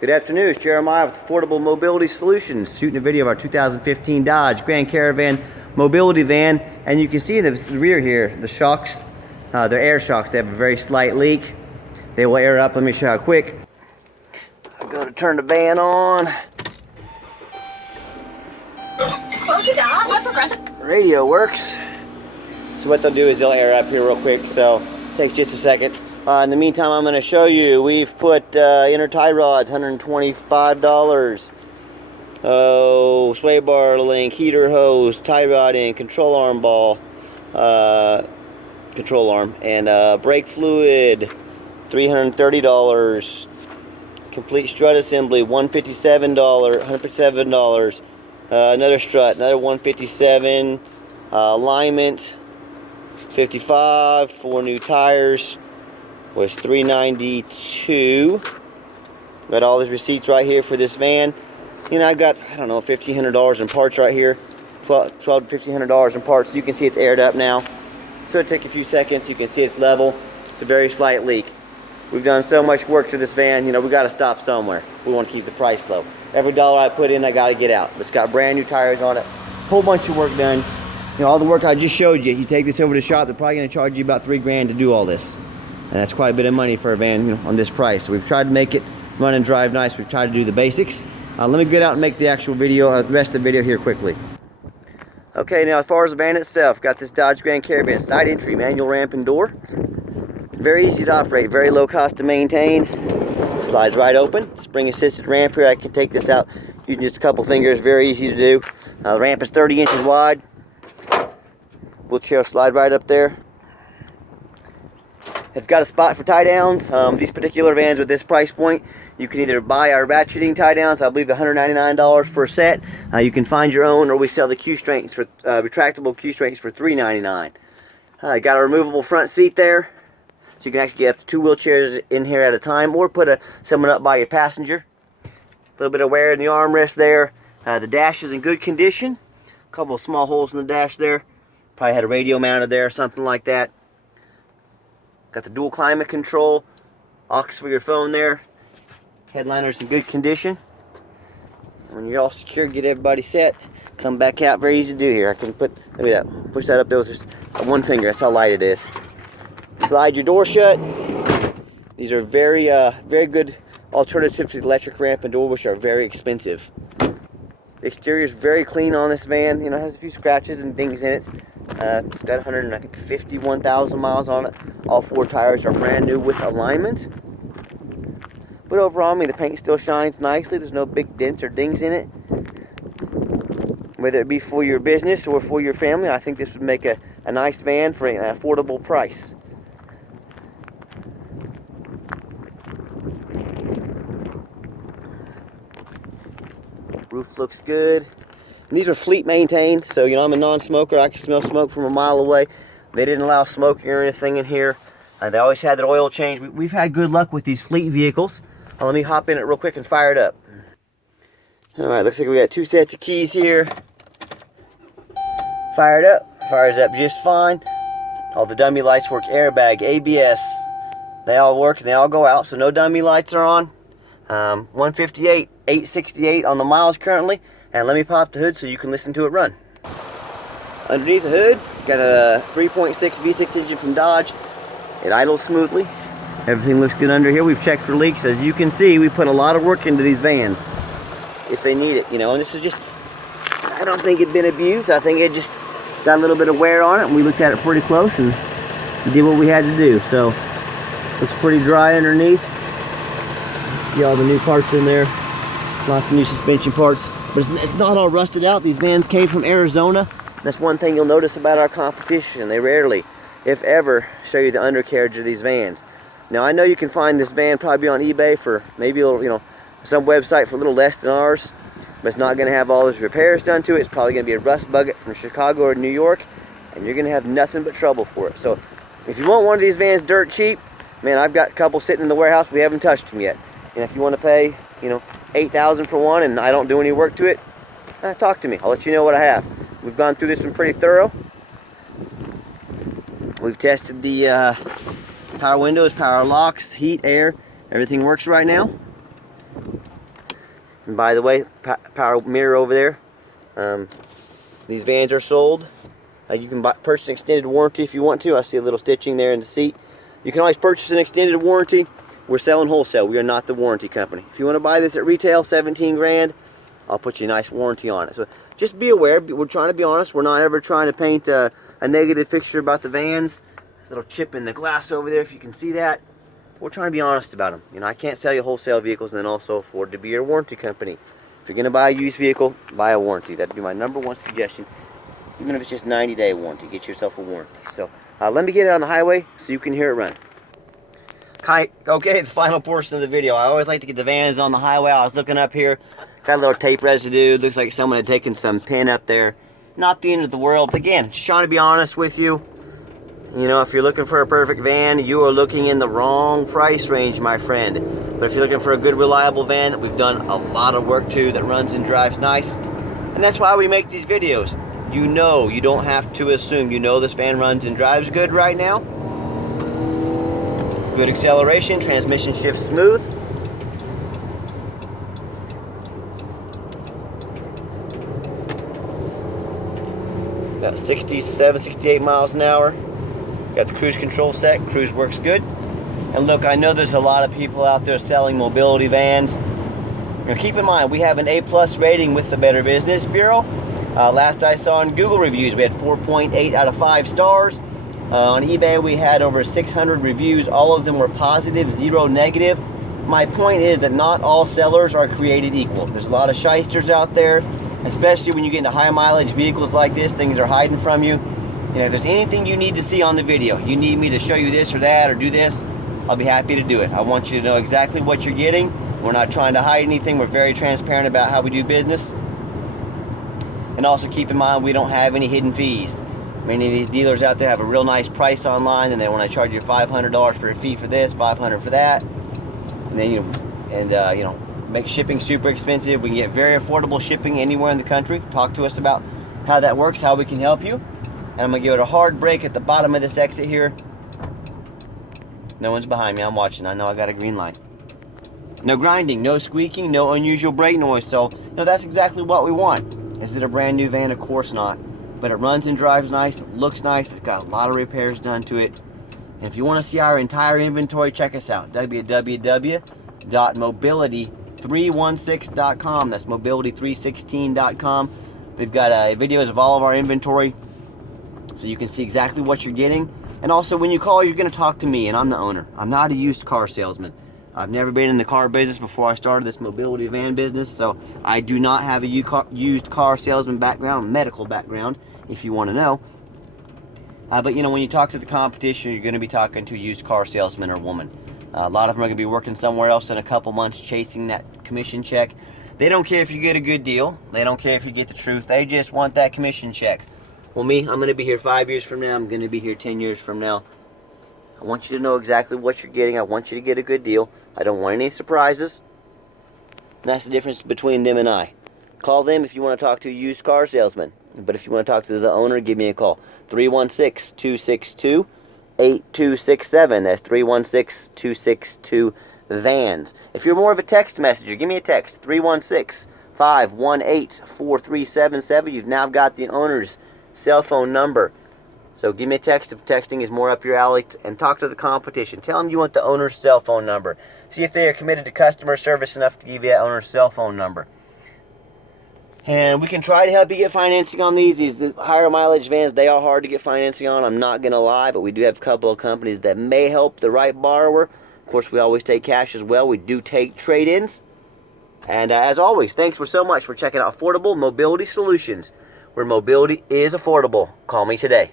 Good afternoon, it's Jeremiah with Affordable Mobility Solutions, shooting a video of our 2015 Dodge Grand Caravan mobility van. And you can see in the rear here, the shocks, they're air shocks. They have a very slight leak. They will air up. Let me show you how quick. I'm going to turn the van on. Close the door. What progressive? Radio works. So what they'll do is they'll air up here real quick, so it takes just a second. In the meantime, I'm going to show you, we've put inner tie rods, $125. Oh, sway bar link, heater hose, tie rod in, control arm ball, control arm, and brake fluid, $330. Complete strut assembly, $157. Another strut, another $157. Alignment, $55. 4 new tires was $392. Got all these receipts right here for this van. You know, I got, I don't know, $1,500 in parts right here. $1,200 to $1,500 in parts. You can see it's aired up now. So it'll take a few seconds. You can see it's level. It's a very slight leak. We've done so much work to this van, you know, we got to stop somewhere. We want to keep the price low. Every dollar I put in, I got to get out. It's got brand new tires on it. Whole bunch of work done. You know, all the work I just showed you. You take this over to the shop, they're probably going to charge you about $3 grand to do all this. And that's quite a bit of money for a van, you know, on this price. So we've tried to make it run and drive nice. We've tried to do the basics. Let me get out and make the actual video, the rest of the video here quickly. Okay, now as far as the van itself, got this Dodge Grand Caravan side entry, manual ramp and door. Very easy to operate, very low cost to maintain. Slides right open. Spring assisted ramp here. I can take this out using just a couple fingers. Very easy to do. The ramp is 30 inches wide. Wheelchair will slide right up there. It's got a spot for tie downs. These particular vans with this price point, you can either buy our ratcheting tie downs. I believe they're $199 for a set. You can find your own, or we sell the Q strengths for retractable Q strengths for $399. Got a removable front seat there, so you can actually get up to 2 wheelchairs in here at a time, or put someone up by your passenger. A little bit of wear in the armrest there. The dash is in good condition. A couple of small holes in the dash there. Probably had a radio mounted there or something like that. Got the dual climate control, aux for your phone there. Headliner's in good condition. When you're all secure, get everybody set, come back out. Very easy to do here. I can put, maybe that, push that up there with just one finger. That's how light it is. Slide your door shut. These are very good alternative to the electric ramp and door, which are very expensive. The exterior is very clean on this van. You know, it has a few scratches and dings in it. It's got 151,000 miles on it. All 4 tires are brand new with alignment. But overall, I mean, the paint still shines nicely. There's no big dents or dings in it. Whether it be for your business or for your family, I think this would make a nice van for an affordable price. Roof looks good. And these are fleet maintained, so you know, I'm a non-smoker. I can smell smoke from a mile away. They didn't allow smoking or anything in here. They always had their oil change. We've had good luck with these fleet vehicles. Let me hop in it real quick and fire it up. Alright, looks like we got 2 sets of keys here. Fire it up. Fires up just fine. All the dummy lights work. Airbag, ABS. They all work and they all go out, so no dummy lights are on. 158, 868 on the miles currently. And let me pop the hood so you can listen to it run. Underneath the hood, got a 3.6 V6 engine from Dodge. It idles smoothly. Everything looks good under here. We've checked for leaks. As you can see, we put a lot of work into these vans if they need it, you know. And this is just, I don't think it'd been abused. I think it just got a little bit of wear on it, and we looked at it pretty close and did what we had to do. So looks pretty dry underneath. See all the new parts in there. Lots of new suspension parts. But it's not all rusted out. These vans came from Arizona. That's one thing you'll notice about our competition. They rarely, if ever, show you the undercarriage of these vans. Now I know you can find this van probably on eBay for maybe a little, you know, some website for a little less than ours, but it's not going to have all those repairs done to it. It's probably going to be a rust bucket from Chicago or New York, and you're going to have nothing but trouble for it. So if you want one of these vans dirt cheap, man, I've got a couple sitting in the warehouse. We haven't touched them yet. And if you want to pay, you know, $8,000 for one and I don't do any work to it, talk to me. I'll let you know what I have. We've gone through this one pretty thorough. We've tested the power windows, power locks, heat, air. Everything works right now. And by the way, power mirror over there. These vans are sold. You can purchase an extended warranty if you want to. I see a little stitching there in the seat. You can always purchase an extended warranty. We're selling wholesale. We are not the warranty company. If you want to buy this at retail, 17 grand, I'll put you a nice warranty on it. So just be aware. We're trying to be honest. We're not ever trying to paint a negative picture about the vans. Little chip in the glass over there, if you can see that. We're trying to be honest about them. You know, I can't sell you wholesale vehicles and then also afford to be your warranty company. If you're going to buy a used vehicle, buy a warranty. That'd be my #1 suggestion. Even if it's just 90-day warranty, get yourself a warranty. So let me get it on the highway so you can hear it run. Okay, the final portion of the video. I always like to get the vans on the highway. I was looking up here, got a little tape residue. Looks like someone had taken some pin up there. Not the end of the world. Again, just trying to be honest with you. You know, if you're looking for a perfect van, you are looking in the wrong price range, my friend. But if you're looking for a good, reliable van that we've done a lot of work to, that runs and drives nice, and that's why we make these videos. You know, you don't have to assume. You know this van runs and drives good right now. Good acceleration, transmission shifts smooth. About 67, 68 miles an hour. Got the cruise control set. Cruise works good. And look, I know there's a lot of people out there selling mobility vans. Now keep in mind, we have an A+ rating with the Better Business Bureau. Last I saw on Google reviews, we had 4.8 out of 5 stars. On eBay, we had over 600 reviews. All of them were positive, 0 negative. My point is that not all sellers are created equal. There's a lot of shysters out there, especially when you get into high mileage vehicles like this. Things are hiding from you. You know, if there's anything you need to see on the video, you need me to show you this or that or do this, I'll be happy to do it. I want you to know exactly what you're getting. We're not trying to hide anything. We're very transparent about how we do business. And also keep in mind, we don't have any hidden fees. Many of these dealers out there have a real nice price online, and they want to charge you $500 for a fee for this, $500 for that, and then you know, make shipping super expensive. We can get very affordable shipping anywhere in the country. Talk to us about how that works, how we can help you. And I'm gonna give it a hard brake at the bottom of this exit here. No one's behind me. I'm watching. I know I got a green light. No grinding, no squeaking, no unusual brake noise. So, you know, that's exactly what we want. Is it a brand new van? Of course not. But it runs and drives nice, it looks nice, it's got a lot of repairs done to it. And if you want to see our entire inventory, check us out, www.mobility316.com. That's mobility316.com. We've got videos of all of our inventory, so you can see exactly what you're getting. And also, when you call, you're going to talk to me, and I'm the owner. I'm not a used car salesman. I've never been in the car business before I started this mobility van business, so I do not have a used car salesman background, medical background, if you want to know. But you know, when you talk to the competition, you're going to be talking to a used car salesman or woman. A lot of them are going to be working somewhere else in a couple months chasing that commission check. They don't care if you get a good deal. They don't care if you get the truth. They just want that commission check. Well, me, I'm going to be here 5 years from now. I'm going to be here 10 years from now. I want you to know exactly what you're getting. I want you to get a good deal. I don't want any surprises. And that's the difference between them and I. Call them if you want to talk to a used car salesman. But if you want to talk to the owner, give me a call. 316-262-8267. That's 316-262-VANS. If you're more of a text messenger, give me a text. 316-518-4377. You've now got the owner's cell phone number. So give me a text if texting is more up your alley, and talk to the competition. Tell them you want the owner's cell phone number. See if they are committed to customer service enough to give you that owner's cell phone number. And we can try to help you get financing on these. These higher mileage vans, they are hard to get financing on. I'm not going to lie, but we do have a couple of companies that may help the right borrower. Of course, we always take cash as well. We do take trade-ins. And as always, thanks so much for checking out Affordable Mobility Solutions, where mobility is affordable. Call me today.